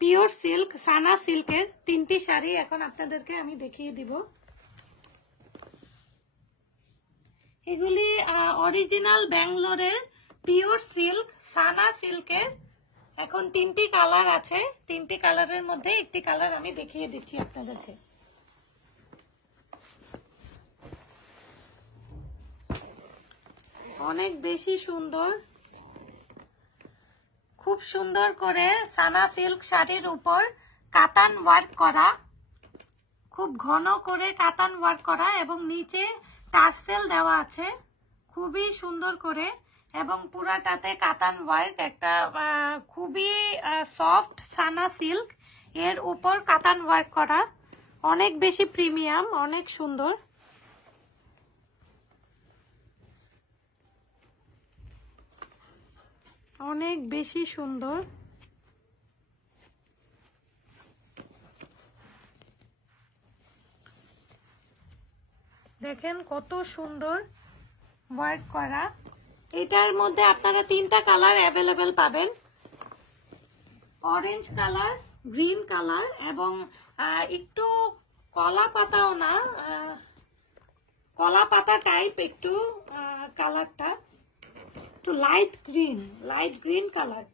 Pure silk সানা সিল্কের 3টি শাড়ি এখন আপনাদেরকে আমি দেখিয়ে দিব। এগুলি অরিজিনাল ব্যাঙ্গালোরের পিওর সিল্ক সানা সিল্কের। এখন 3টি কালার আছে, 3টি কালারের মধ্যে একটি কালার আমি দেখিয়ে দিচ্ছি আপনাদেরকে। অনেক বেশি সুন্দর, খুব সুন্দর করে সানা সিল্ক শাড়ির উপর কাতান ওয়ার্ক করা, খুব ঘন করে কাতান ওয়ার্ক করা এবং নিচে টার্সেল দেওয়া আছে খুবই সুন্দর করে, এবং পুরাটাতে কাতান ওয়ার্ক। একটা খুবই সফট সানা সিল্ক, এর উপর কাতান ওয়ার্ক করা, অনেক বেশি প্রিমিয়াম, অনেক সুন্দর। অনেক বেশি সুন্দর। দেখেন কত সুন্দর ওয়ার্ক করা। এটার মধ্যে আপনারা 3টা কালার অ্যাভেলেবেল পাবেন, অরেঞ্জ কালার, গ্রিন কালার এবং একটু কলা পাতাও না, কলা পাতা টাইপ একটু কালারটা, একটু লাইট গ্রিন কালার।